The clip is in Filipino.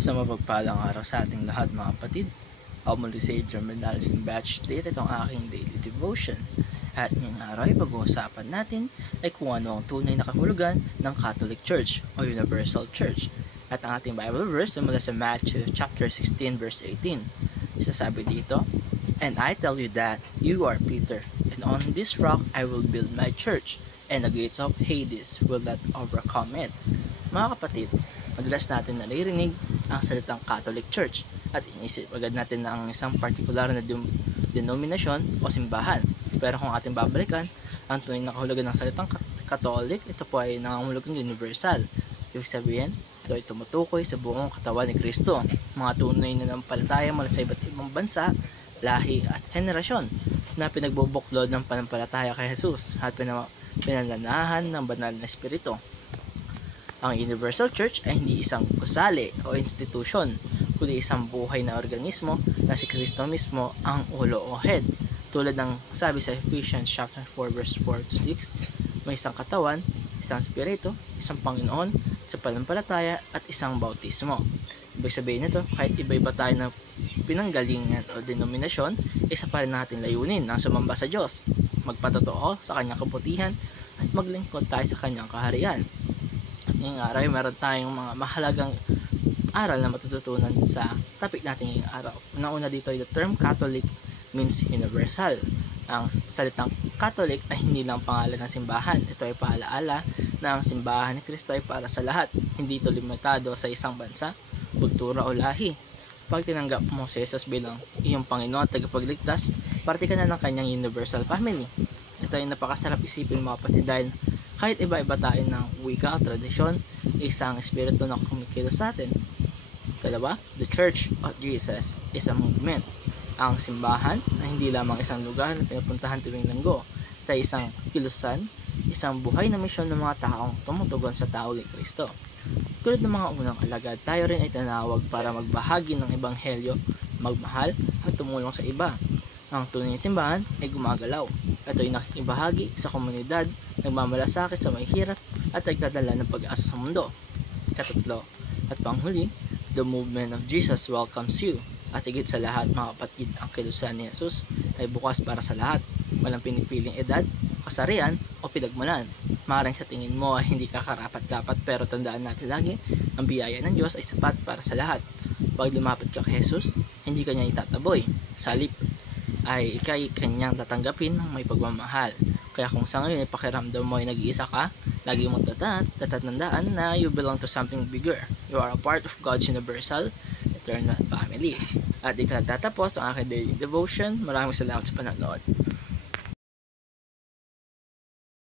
Sa mapagpalang araw sa ating lahat mga kapatid. Ako muli si Adrian Bernales ng Batch Street. Itong aking daily devotion. At ngayong araw ay pag-uusapan natin ay kung ano ang tunay na kahulugan ng Catholic Church o Universal Church. At ang ating Bible verse ay mula sa Matthew chapter 16 verse 18. Isasabi dito, "And I tell you that you are Peter, and on this rock I will build my church, and the gates of Hades will not overcome it." Mga kapatid, madalas natin naririnig ang salitang Catholic Church at inisip agad natin na ang isang partikular na denominasyon o simbahan. Pero kung ating babalikan, ang tunay na kahulugan ng salitang Catholic, ito po ay nangangahulugang universal. Ibig sabihin, ito ay tumutukoy sa buong katawan ni Kristo. Mga tunay na nanampalataya mula sa iba't ibang bansa, lahi at henerasyon na pinagbubuklod ng panampalataya kay Jesus at pinananahan ng banal na espiritu. Ang Universal Church ay hindi isang gusali o institusyon, kundi isang buhay na organismo na si Kristo mismo ang ulo o head. Tulad ng sabi sa Ephesians chapter 4 verse 4 to 6, may isang katawan, isang espiritu, isang Panginoon, isang panampalataya at isang bautismo. Ibig sabihin nito, kahit iba-iba tayo na pinanggalingan o denominasyon, isa pa rin natin layunin ang sumamba sa Diyos, magpatotoo sa kanyang kabutihan at maglingkod tayo sa kanyang kaharian. Ngayong araw, meron tayong mga mahalagang aral na matututunan sa topic natin ngayong araw. Una dito ay the term Catholic means universal. Ang salitang Catholic ay hindi lang pangalan ng simbahan. Ito ay paalaala na ang simbahan ni Kristo ay para sa lahat. Hindi ito limitado sa isang bansa, kultura o lahi. Pag tinanggap mo si Jesus bilang iyong Panginoon at tagapagligtas, parte ka na ng kanyang universal family. Ito ay napakasarap isipin mga kapatid dahil kahit iba-iba tayo ng wika o tradisyon, isang espiritu na kumikilos sa atin. Kalawa, the Church of Jesus is a movement. Ang simbahan na hindi lamang isang lugar na pinupuntahan tuwing linggo. Ito ay isang kilusan, isang buhay na misyon ng mga taong tumutugon sa tawag ni Kristo. Tulad ng mga unang alagad, tayo rin ay tinawag para magbahagi ng ebanghelyo, magmahal at tumulong sa iba. Ang tunay na simbahan ay gumagalaw. Ito ay nakikibahagi sa komunidad, nagmamalasakit sa may hirap at nagdadala ng pag-asa sa mundo. Katatlo at panghuli, the movement of Jesus welcomes you. At higit sa lahat mga kapatid, ang kilusan ni Jesus ay bukas para sa lahat. Walang pinipiling edad, kasarian o pinagmulan. Maaaring sa tingin mo ay hindi ka karapat-dapat, pero tandaan natin lagi, ang biyaya ng Diyos ay sapat para sa lahat. Pag lumapit ka kay Jesus, hindi ka niya itataboy. Sa halip ay ikay kanyang tatanggapin ng may pagmamahal. Kaya kung sa ngayon ay pakiramdam mo ay nag-iisa ka, lagi mong tatatandaan na you belong to something bigger. You are a part of God's universal eternal family. At dito nagtatapos ang aking daily devotion. Maraming salamat sa panonood.